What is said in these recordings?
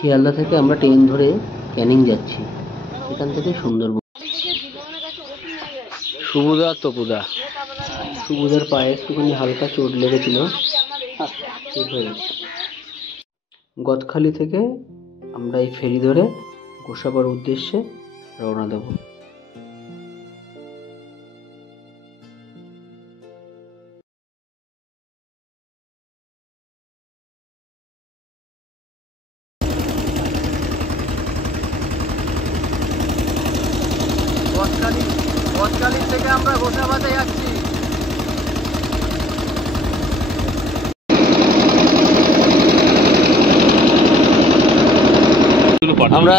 শিয়ালদা থেকে আমরা ট্রেন ধরে ক্যানিং যাচ্ছি। এখান থেকে সুন্দরবন। সুবুদা তপুদা, সুবুদার পায়ে একটুখানি হালকা চোট লেগেছিল, ঠিক হয়ে গেছে। গদখালি থেকে আমরা এই ফেরি ধরে গোসাবার উদ্দেশ্যে রওনা দেব। গদখালি থেকে আমরা গোসাবাতে যাচ্ছি। আমরা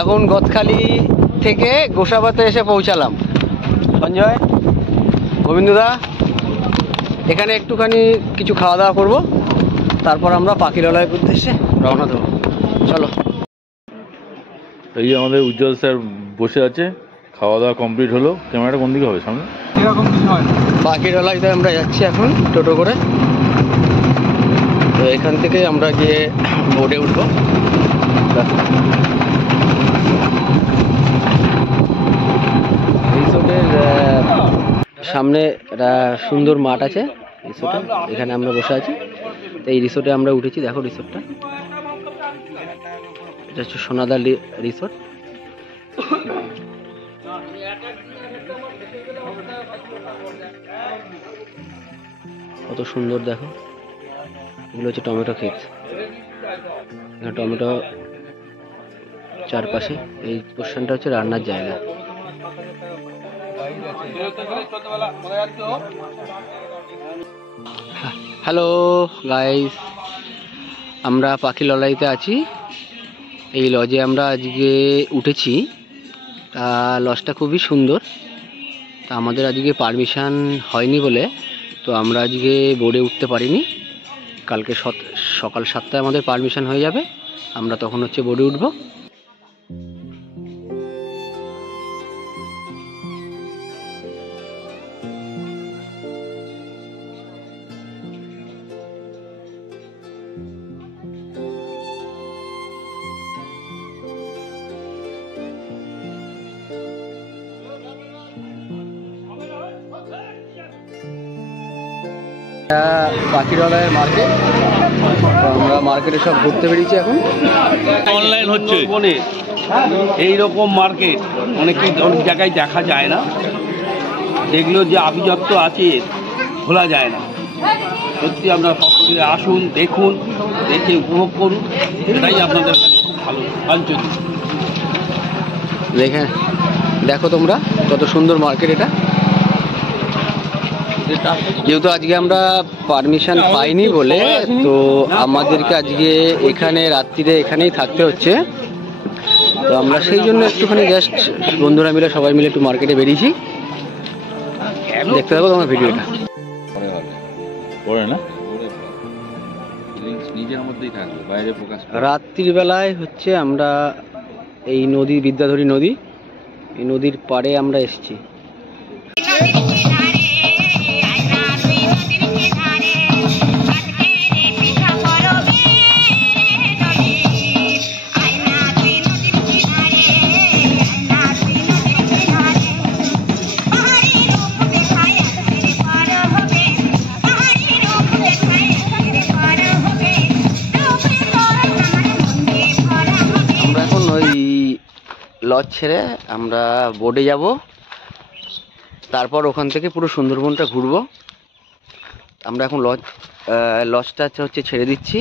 এখন গদখালি থেকে গোসাবাতে এসে পৌঁছালাম। সঞ্জয়, গোবিন্দদা, এখানে একটুখানি কিছু খাওয়া দাওয়া করবো, তারপর আমরা পাখিরালয়ের উদ্দেশ্যে রওনা দেবো। চলো। এই আমাদের উজ্জ্বল স্যার বসে আছে, খাওয়া দাওয়া কমপ্লিট হলো। ক্যামেরাটা কোন দিকে হবে? সামনে এরকম কিছু হয়। পাখিরালয়তে আমরা যাচ্ছি এখন টোটো করে। তো এখান থেকে আমরা গিয়ে বোটে উঠবো। রিসোর্টের সামনে একটা সুন্দর মাঠ আছে রিসোর্টে, এখানে আমরা বসে আছি। তো এই রিসোর্টে আমরা উঠেছি, দেখো রিসোর্টটা, এটা হচ্ছে সোনাদা রিসোর্ট। কত সুন্দর দেখো, এগুলো হচ্ছে টমেটো ক্ষেত, টমেটো চারপাশে। এই পোর্শনটা হচ্ছে রান্নার জায়গা। হ্যালো গাইস, আমরা পাখিরালয়তে আছি। এই লজে আমরা আজকে উঠেছি। লজটা খুবই সুন্দর। তা আমাদের আজকে পারমিশন হয়নি বলে তো আমরা আজকে বোর্ডে উঠতে পারিনি। কালকে সকাল 7টায় আমাদের পারমিশন হয়ে যাবে, আমরা তখন হচ্ছে বোর্ডে উঠবো। পাখিরালয়ের মার্কেট, আমরা মার্কেটে সব ঘুরতে বেরিয়েছি এখন। অনলাইন হচ্ছে এইরকম মার্কেট অনেক জায়গায় দেখা যায় না। এগুলো যে আভিজাত্য আছে ভোলা যায় না। সত্যি আপনারা সকলে আসুন, দেখুন, দেখে উপভোগ করুন, এটাই আপনাদের খুব ভালো আঞ্চলিক। দেখো তোমরা কত সুন্দর মার্কেট এটা। যেহেতু আজকে আমরা পারমিশন পাইনি বলে তো আমাদেরকে আজকে এখানে রাত্রিরে এখানেই থাকতে হচ্ছে। তো আমরা সেই জন্য একটুখানি জাস্ট বন্ধুরা মিলে সবাই মিলে একটু মার্কেটে বেরিয়েছি। দেখতে থাকো তোমার ভিডিওটা। রাত্রিবেলায় হচ্ছে আমরা এই নদী, বিদ্যাধরী নদী, এই নদীর পাড়ে আমরা এসেছি। লজ ছেড়ে আমরা বোটে যাব, তারপর ওখান থেকে পুরো সুন্দরবনটা ঘুরবো। আমরা এখন লজটা হচ্ছে ছেড়ে দিচ্ছি,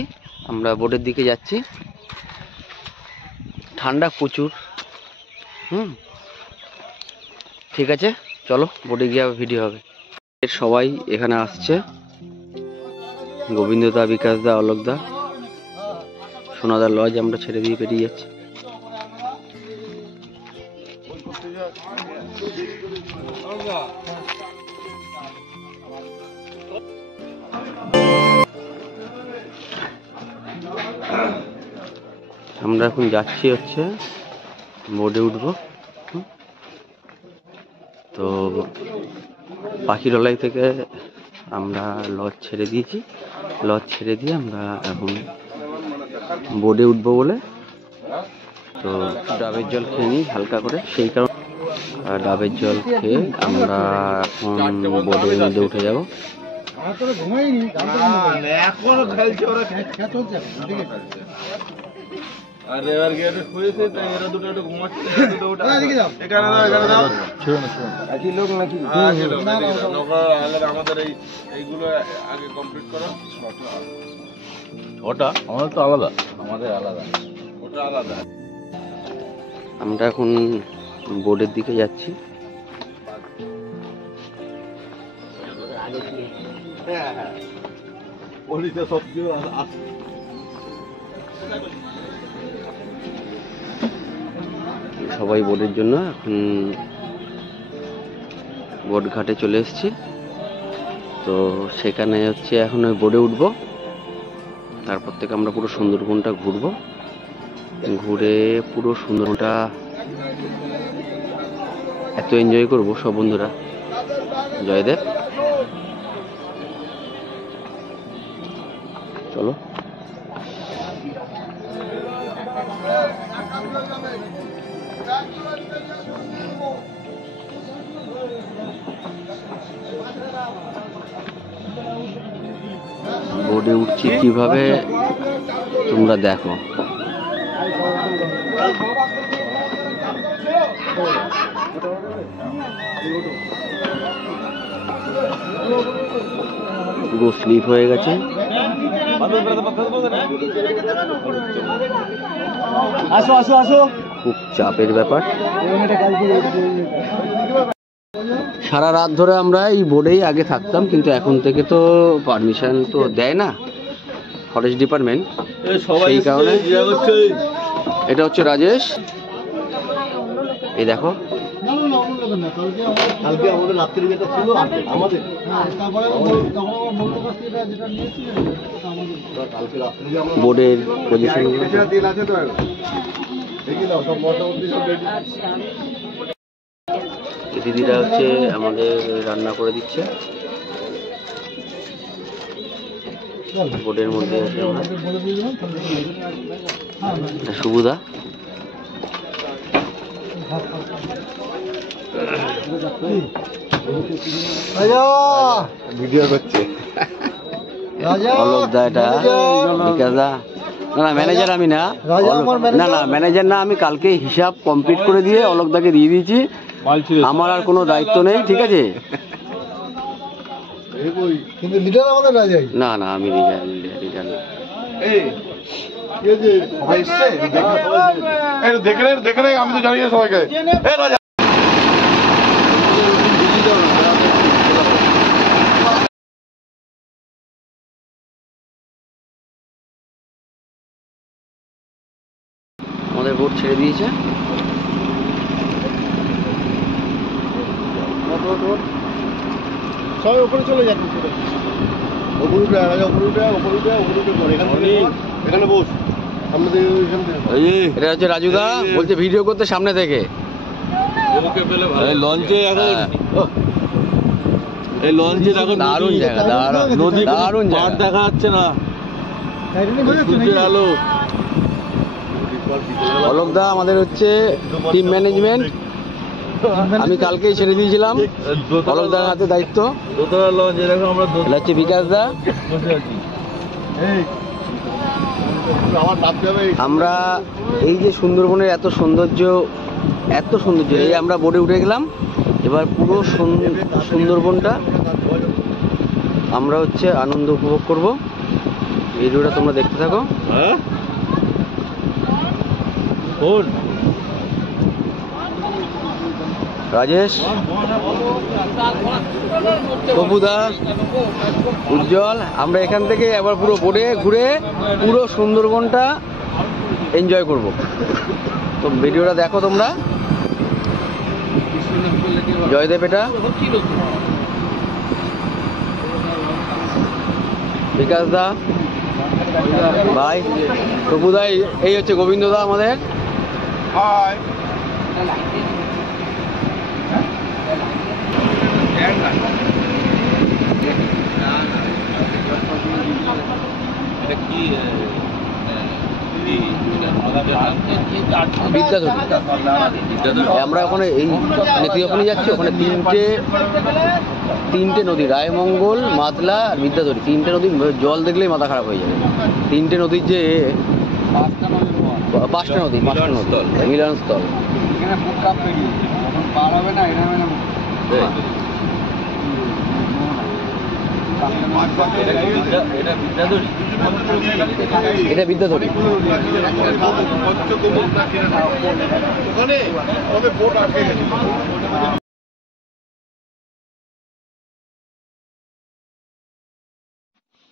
আমরা বোটের দিকে যাচ্ছি। ঠান্ডা প্রচুর। ঠিক আছে, চলো বোটে গিয়ে ভিডিও হবে। সবাই এখানে আসছে, গোবিন্দদা, বিকাশদা, অলোকদা, সোনাদার লজ আমরা ছেড়ে দিয়ে বেরিয়ে যাচ্ছি। আমরা এখন যাচ্ছি হচ্ছে বোর্ডে উঠবো। তো পাখিরালয় থেকে আমরা লজ ছেড়ে দিয়েছি, লজ ছেড়ে দিয়ে আমরা এখন বোর্ডে উঠবো বলে। তো ডাবের জল খেয়ে নিই হালকা করে, সেই কারণে ডাবের জল খেয়ে আমরা এখন বোর্ডের মধ্যে উঠে যাব। ওটা আমাদের তো আলাদা, আমাদের আলাদা, ওটা আলাদা। আমরা এখন বোর্ডের দিকে যাচ্ছি। সবাই বোর্ডের জন্য এখন বোর্ড ঘাটে চলে এসেছি। তো সেখানে হচ্ছে এখন ওই বোর্ডে উঠবো, তারপর থেকে আমরা পুরো সুন্দরবনটা ঘুরবো। ঘুরে পুরো সুন্দরবনটা এত এনজয় করবো সব বন্ধুরা। জয়দেব, চলো। বোর্ডে উঠছি কিভাবে তোমরা দেখো। পুরো স্লিপ হয়ে গেছে। আসো আসো আসো, খুব চাপের ব্যাপার। সারা রাত ধরে আমরা এই বোর্ডেই আগে থাকতাম, কিন্তু এখন থেকে তো পারমিশন তো দেয় না ফরেস্ট ডিপার্টমেন্ট, সেই কারণে। এটা হচ্ছে রাজেশ, এই দেখো। বোর্ডের পজিশন দিদিরা হচ্ছে আমাদের রান্না করে দিচ্ছে বোর্ডের মধ্যে। শুভদা ভিডিও করছে, অলোক দা, এটা বিকাশ দা। না না, ম্যানেজার আমি না, না না ম্যানেজার না আমি। কালকে হিসাব কমপ্লিট করে দিয়ে অলোক দাকে দিয়ে দিয়েছি, আমার আর কোনো দায়িত্ব নেই, ঠিক আছে? না না, আমি দেখে আমি তো জানি সবাইকে। আমাদের বোট ছেড়ে দিয়েছে। সবাই উপরে চলে যান, উপরে উঠে এখানে বস। এটা হচ্ছে রাজুদা, বলছে ভিডিও করতে সামনে থেকে। লঞ্চে এখন, এই লঞ্চে এখন দারুণ জায়গা, নদী, দারুণ পাড় দেখা যাচ্ছে না, আলো। অলোক দা আমাদের হচ্ছে টিম ম্যানেজমেন্ট, আমি কালকেই ছেড়ে দিয়েছিলাম, অলোক দার হাতে দায়িত্ব। দোতলা লঞ্চ, এরকম আমরা এটা হচ্ছে বিকাশ দা। বসে আছি। আমরা এই যে সুন্দরবনের এত সৌন্দর্য, এই আমরা বোটে উঠে গেলাম। এবার পুরো সুন্দরবনটা আমরা হচ্ছে আনন্দ উপভোগ করব। ভিডিওটা তোমরা দেখতে থাকো। হ্যাঁ, রাজেশ, প্রভুদা, উজ্জ্বল, আমরা এখান থেকে এবার পুরো বোটে ঘুরে পুরো সুন্দরবনটা এনজয় করব। তো ভিডিওটা দেখো তোমরা। জয়দেব, এটা বিকাশ দা, ভাই প্রভুদা, এই হচ্ছে গোবিন্দ দা আমাদের। বিদ্যাধরী। আমরা ওখানে এই নেত্রী ওখানে যাচ্ছি, ওখানে তিনটে নদী, রায়মঙ্গল, মাতলা আর বিদ্যাধরী, তিনটে নদী জল দেখলেই মাথা খারাপ হয়ে যাবে। তিনটে নদীর যে পাঁচটা নদী মিলনস্থল। এটা বিদ্যাধরী।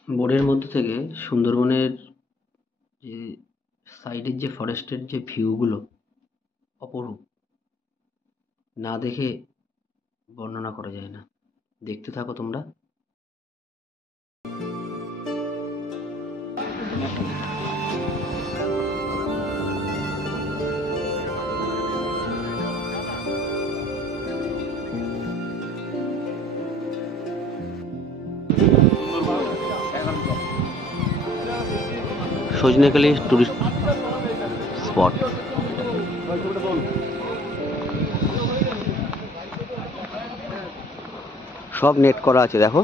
বোর্ডের মধ্যে থেকে সুন্দরবনের যে সাইডের যে ফরেস্টের যে ভিউগুলো অপরূপ, না দেখে বর্ণনা করা যায় না। দেখতে থাকো তোমরা। Sajnekhali tourist spot. সব নেট করা আছে, দেখো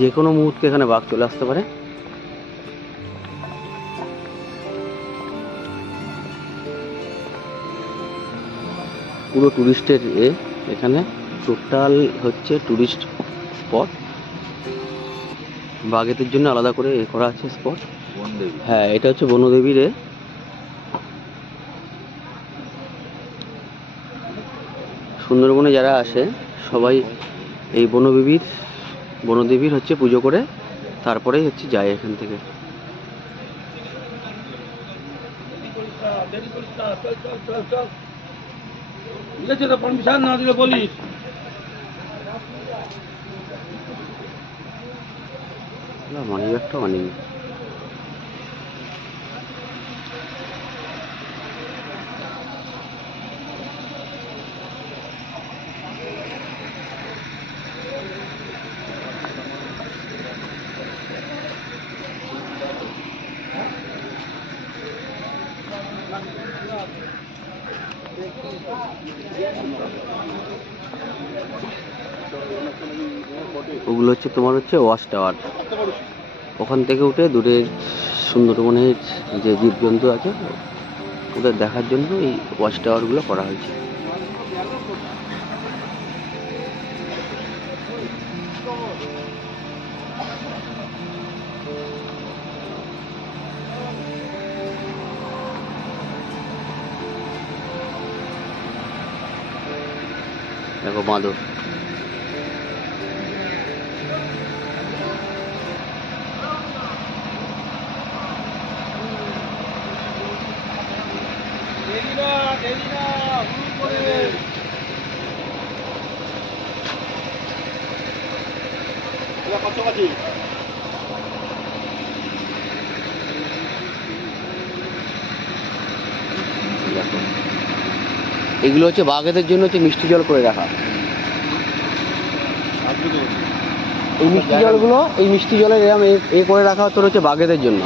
যে কোনো মুহূর্তে এখানে বাঘ চলে আসতে পারে। পুরো টুরিস্টের এখানে টোটাল হচ্ছে টুরিস্ট স্পট। বাঘেদের জন্য আলাদা করে করা আছে স্পট। হ্যাঁ, এটা হচ্ছে বনদেবীর সুন্দরবনে যারা আসে সবাই এই বনদেবীর হচ্ছে পুজো করে তারপরেই হচ্ছে যায় এখান থেকে। পারমিশন না দিলে বলিস। মানি ব্যাগটা মানি ওগুলো হচ্ছে তোমার হচ্ছে ওয়াচ টাওয়ার। ওখান থেকে উঠে দূরের সুন্দরবনের যে জীবজন্তু আছে ওদের দেখার জন্য এই ওয়াচ টাওয়ারগুলো করা হয়েছে। দেখো বাঁদর। এগুলো হচ্ছে বাঘেদের জন্য হচ্ছে মিষ্টি জল করে রাখা। এই মিষ্টি জলের এরকম এ করে রাখা তোর হচ্ছে বাঘেদের জন্য।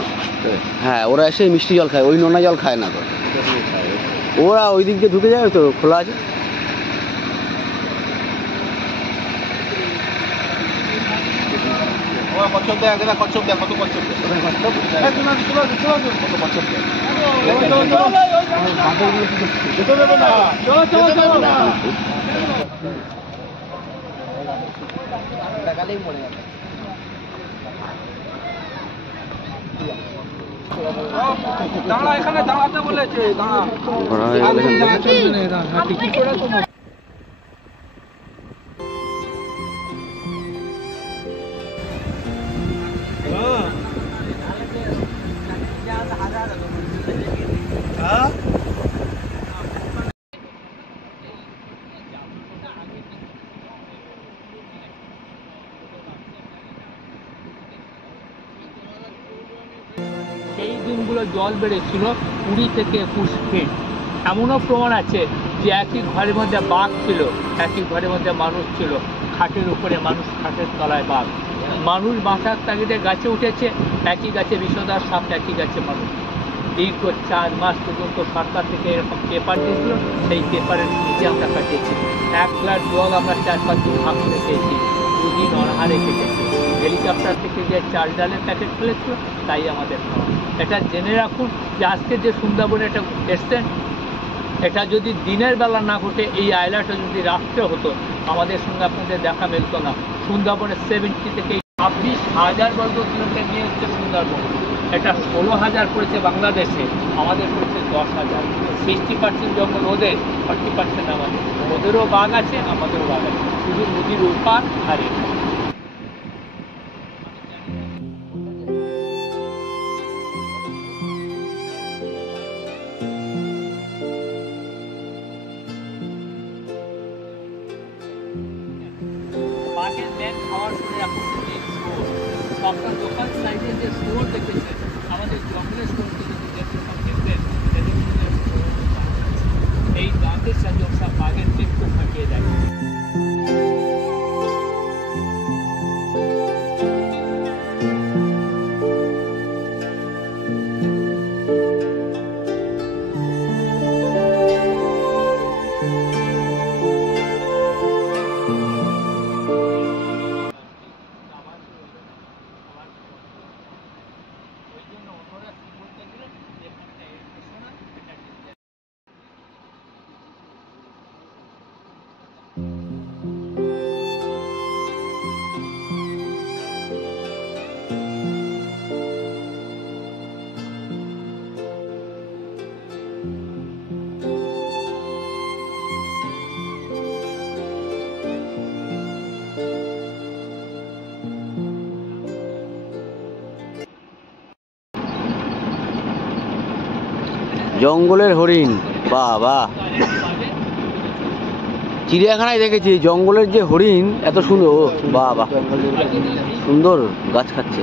হ্যাঁ, ওরা এসে মিষ্টি জল খায়, ওই নোনা জল খায় না। তো ওরা ওই দিক দিয়ে ঢুকে যায়, তো খোলা আছে। দাঁড়া, এখানে দাঁড়াতে বলেছে, দাঁড়া। সেই দিনগুলো জল বেড়েছিল 20 থেকে 21 ফিট। এমনও প্রমাণ আছে যে একই ঘরের মধ্যে বাঘ ছিল, একই ঘরের মধ্যে মানুষ ছিল, খাটের উপরে মানুষ, খাটের তলায় বাঘ। মানুষ বাঁচার তাগিদে গাছে উঠেছে, একই গাছে বিষধর সাপ, একই গাছে মানুষ। দীর্ঘ 4 মাস পর্যন্ত সরকার থেকে এরকম পেপার দিয়েছিল, সেই পেপারের নিচে আমরা কাটিয়েছি। 1 গ্লাস জল আমরা 4-5 দিন ভাগ করে খেয়েছি, 2 দিন অনাহারে কেটেছি। হেলিকপ্টার থেকে যে চাল ডালের প্যাকেট ফেলেছিল তাই আমাদের খাওয়া। এটা জেনে রাখুন যে আজকে যে সুন্দরবনে এটা এসছেন, এটা যদি দিনের বেলা না ঘটে, এই আইলাটা যদি রাত্রে হতো, আমাদের সঙ্গে আপনাদের দেখা মিলতো না। সুন্দরবনের 70 থেকে 26,000 বর্গ কিলোমিটার নিয়ে হচ্ছে সুন্দরবন। এটা 16,000 পড়েছে বাংলাদেশে, আমাদের পড়েছে 10,000। 60% জঙ্গল ওদের, 40% আমাদের। ওদেরও বাঘ আছে, আমাদেরও বাঘ আছে, শুধু নদীর ওপার আর এপার। বাঘের মেন খাওয়ার পরে এখন আপনার দোকান সাইডে যে স্টোর দেখেছেন, আমাদের জঙ্গলের স্টোরকে যদি দেখবেন, এই দাঁতের সাথে সব বাঘের মৃত্যু ফাটিয়ে দেয়। জঙ্গলের হরিণ, বাহ বাহ। চিড়িয়াখানায় দেখেছি জঙ্গলের যে হরিণ এত সুন্দর, বাহ বাহ, সুন্দর গাছ খাচ্ছে।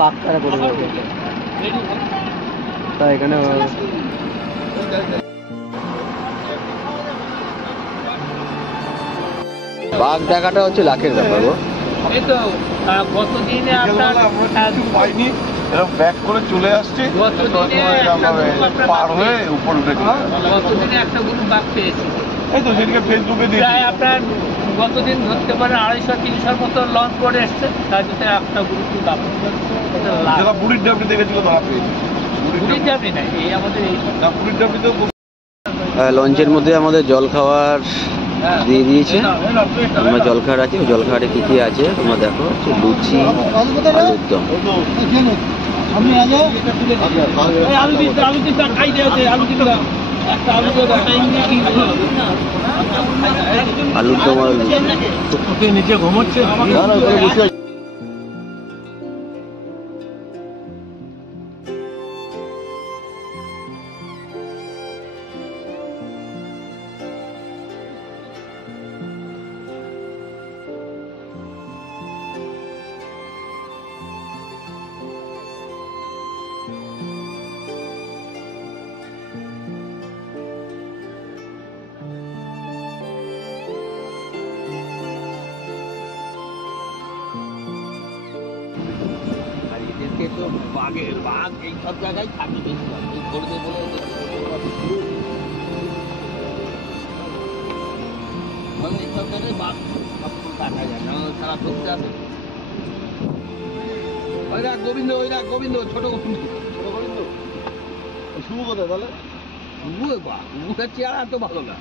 বাঘটারা করে তা এখানে বাঘ দেখাটা হচ্ছে লাখের ব্যাপার গো। এই তো গতদিনে আপনার পাইনি, এরকম ব্যাক করে চলে আসছে, পার হয়ে উপর উঠে গতদিনে একটা গরু বাঘ পেয়েছি। এই তো সেদিকে ফেসবুকে দিয়ে প্রায় আপনার গতদিন ধরতে পারেন 250-300 মতো লঞ্চ করে এসছে, তার ভিতরে একটা গরু কি বাঘ। যারা বুড়ির ডাবলি দেখেছিল তারা পেয়েছে। বুড়ির ডাবলি নাই, এই আমাদের এই বুড়ির ডাবলিতেও লঞ্চের মধ্যে আমাদের জল খাওয়ার দিয়ে দিয়েছে। আমরা জল খাওয়ার আছি, জল খাওয়ারে কি কি আছে তোমরা দেখো। লুচি, আলুর দম। আলুর দম আর নিচে ঘুমোচ্ছে। তো বাঘ এই সব জায়গায় থাকে বেশি, করবে বলে এইসব জায়গায় বাঘ দেখা যায় না, তারা ধরতে আসে। ওই রাখ গোবিন্দ, ওই রাখ গোবিন্দ, ছোট গোবিন্দ, ছোট গোবিন্দ। শুভ কোথায় তাহলে? মুখের চেহারা এত ভালো না।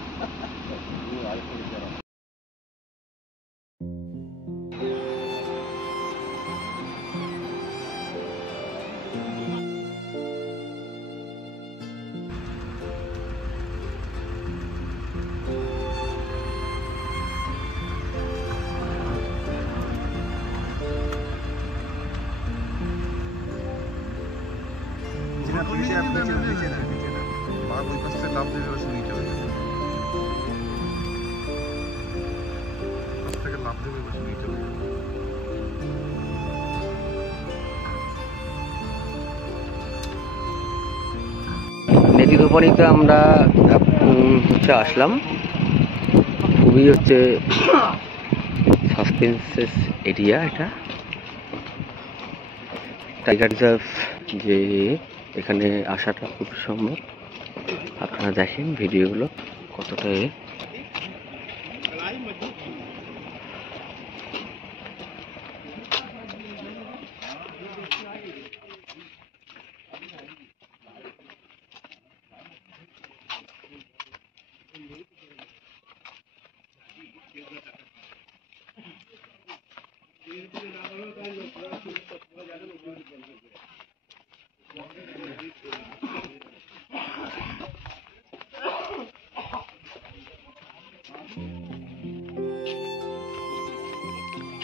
বাঘ ওই পাশে লাভ দিয়ে শুনি চলে যাবে, থেকে লাভ দেবে শুনি চলে যাবে। নেতি ধোপানিতে আমরা হচ্ছে আসলাম। খুবই হচ্ছে সাসপেন্সেস এরিয়া, এটা টাইগার রিজার্ভ, যে এখানে আসাটা খুব সম্ভব। আপনারা দেখেন ভিডিওগুলো কতটা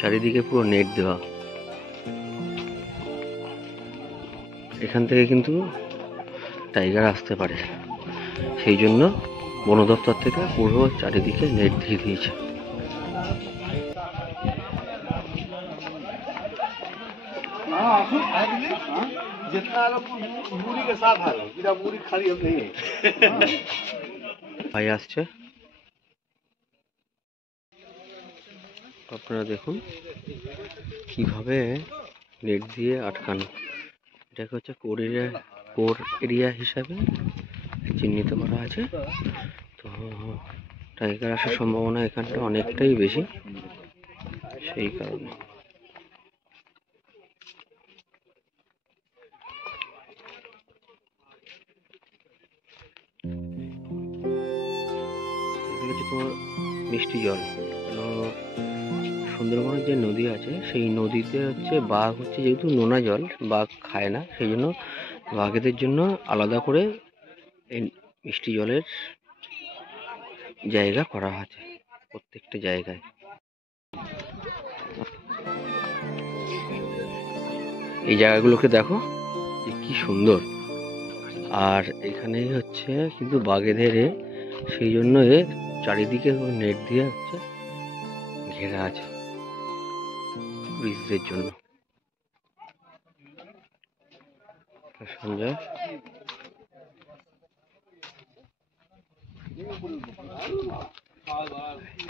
চারিদিকে পুরো নেট দেওয়া। এখান থেকে কিন্তু টাইগার আসতে পারে, সেই জন্য বন দপ্তর থেকে পুরো চারিদিকে নেট দিয়ে দিয়েছে। ভাই আসছে, আপনারা দেখুন কিভাবে নেট দিয়ে আটকানো। এটাকে হচ্ছে কোর এরিয়া হিসাবে চিহ্নিত করা আছে। তো টাইগার আসার সম্ভাবনা এখানটা অনেকটাই বেশি, সেই কারণে। তোমার মিষ্টি জল, সুন্দরবনের যে নদী আছে সেই নদীতে হচ্ছে বাঘ হচ্ছে, যেহেতু নোনা জল বাঘ খায় না, সেই জন্য বাঘেদের জন্য আলাদা করে এই মিষ্টি জলের জায়গা করা আছে প্রত্যেকটা জায়গায়। এই জায়গাগুলোকে দেখো কি সুন্দর। আর এখানে হচ্ছে কিন্তু বাঘেদের, সেই জন্য চারিদিকে নেট দিয়ে হচ্ছে ঘেরা আছে টুরিস্টদের জন্য। সঞ্জয়,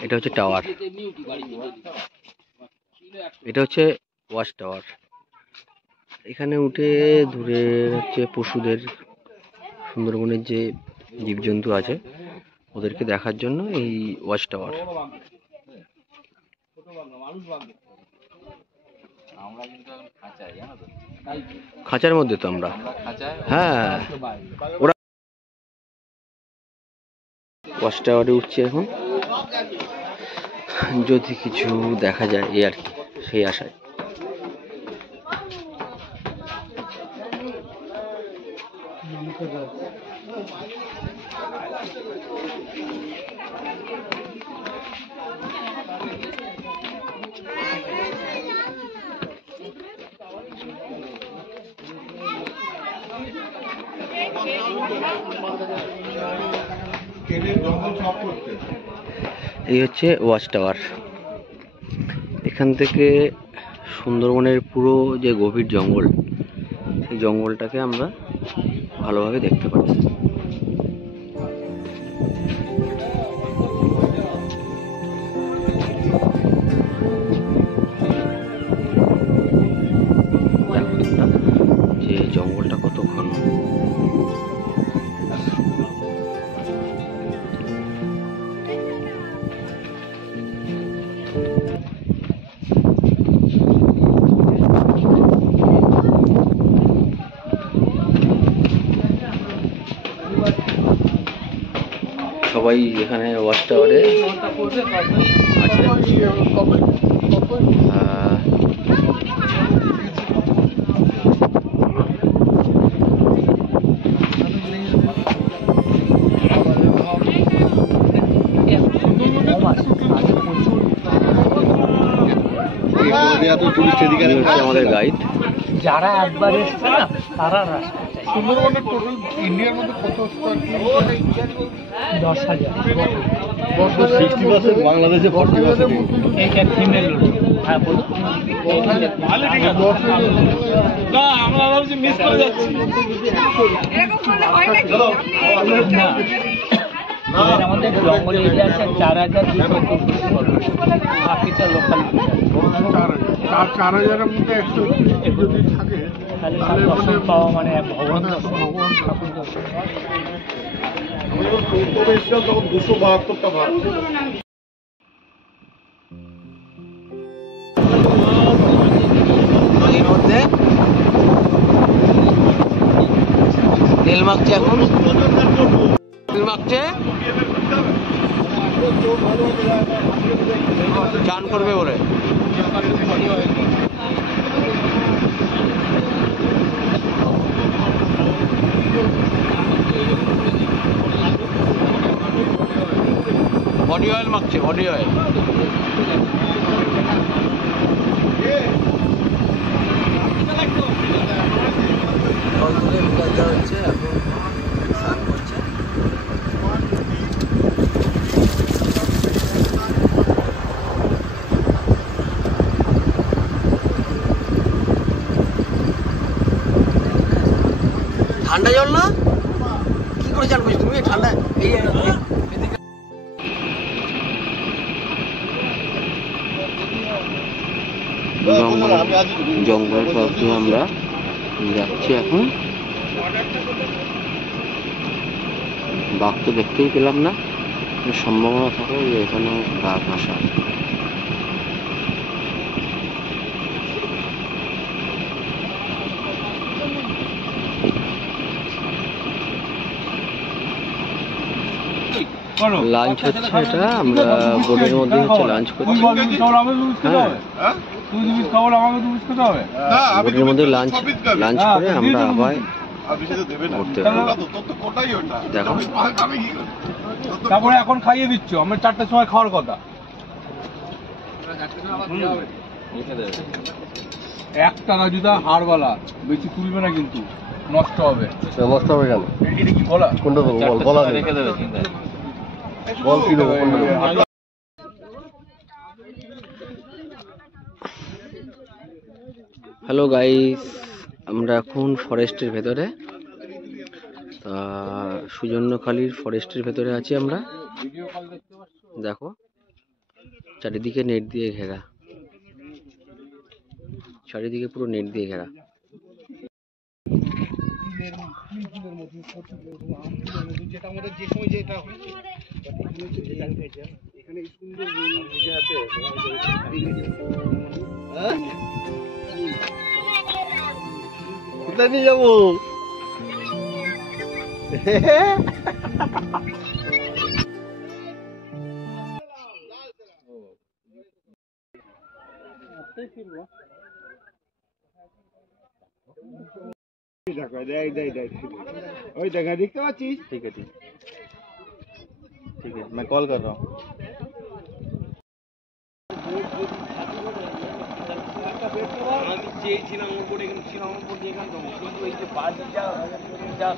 এটা হচ্ছে টাওয়ার, এটা হচ্ছে ওয়াচ টাওয়ার। এখানে উঠে দূরে হচ্ছে পশুদের, সুন্দরবনের যে জীবজন্তু আছে ওদেরকে দেখার জন্য এই ওয়াচ টাওয়ার। খাঁচার মধ্যে তো আমরা, হ্যাঁ, ওরা ওয়াচ টাওয়ারে উঠছে এখন, যদি কিছু দেখা যায় এই আর কি, সেই আশায়। এই হচ্ছে ওয়াচ টাওয়ার। এখান থেকে সুন্দরবনের পুরো যে গভীর জঙ্গল, সেই জঙ্গলটাকে আমরা ভালোভাবে দেখতে পাচ্ছি। যে জঙ্গলটা কত ঘন। সবাই এখানে ওয়াচ টাওয়ারে আছে। আমাদের গাইড, যারা একবার এসছে না তারা রাস্তা চাই। সুন্দরবনের টোটাল ইন্ডিয়ার মধ্যে কত স্কয়ার কিলোমিটার? 10,000। 60% বাংলাদেশে, 40% এইটা ফিমেল রোড। হ্যাঁ বলুন। না আমরা ভাবছি মিস করে যাচ্ছি। না এবার আমাদের জঙ্গল এরিয়া আছে 4,264 বাকিটা লোকাল চার হাজারের মধ্যে একশো যদি থাকে তাহলে তার দর্শন পাওয়া মানে এক ভগবান ভগবান ঠাকুর তবে এসেছিলাম তখন 272টা ভাগ ছিল। এর মধ্যে তেল মাখছে, এখন তেল মাখছে, চান করবে বলে। বডি অয়েল মাখছে, বডি অয়েল। হচ্ছে এখন স্নান করছে। ঠান্ডা জল না, কি করে চান করছো তুমি ঠান্ডা? এই জঙ্গল পথ দিয়ে আমরা যাচ্ছি এখন। বাঘ তো দেখতেই পেলাম না, সম্ভাবনা থাকে যে এখানে বাঘ আসা। লাঞ্চ হচ্ছে, এটা আমরা বোর্ডের মধ্যে হচ্ছে লাঞ্চ করছি। বোর্ডের মধ্যে লাঞ্চ করে আমরা আবার ঘুরতে দেখো। তারপরে এখন খাইয়ে দিচ্ছ, আমরা 4টার সময় খাওয়ার কথা। 1 টাকা জুতা হারবালা, বেশি তুলবে না কিন্তু, নষ্ট হবে। নষ্ট হবে কেন? এটা কি বলা? কোনটা দেবো বল, বলা রেখে দেবে, বল কি দেবো, কোনটা দেবো? হ্যালো গাইস, আমরা এখন ফরেস্টের ভেতরে, সুজন্যখালির ফরেস্টের ভেতরে আছি আমরা। দেখো চারিদিকে নেট দিয়ে ঘেরা, চারিদিকে পুরো নেট দিয়ে ঘেরা। কোথায় নিয়ে যাবো? ওই দেখা দেখতে পাচ্ছিস? ठीक है मैं कॉल कर रहा हूँ। চেয়েছিলাম ওপরে, কিন্তু ছিলাম ওপর যেখানে কিন্তু এই যে বাজি যা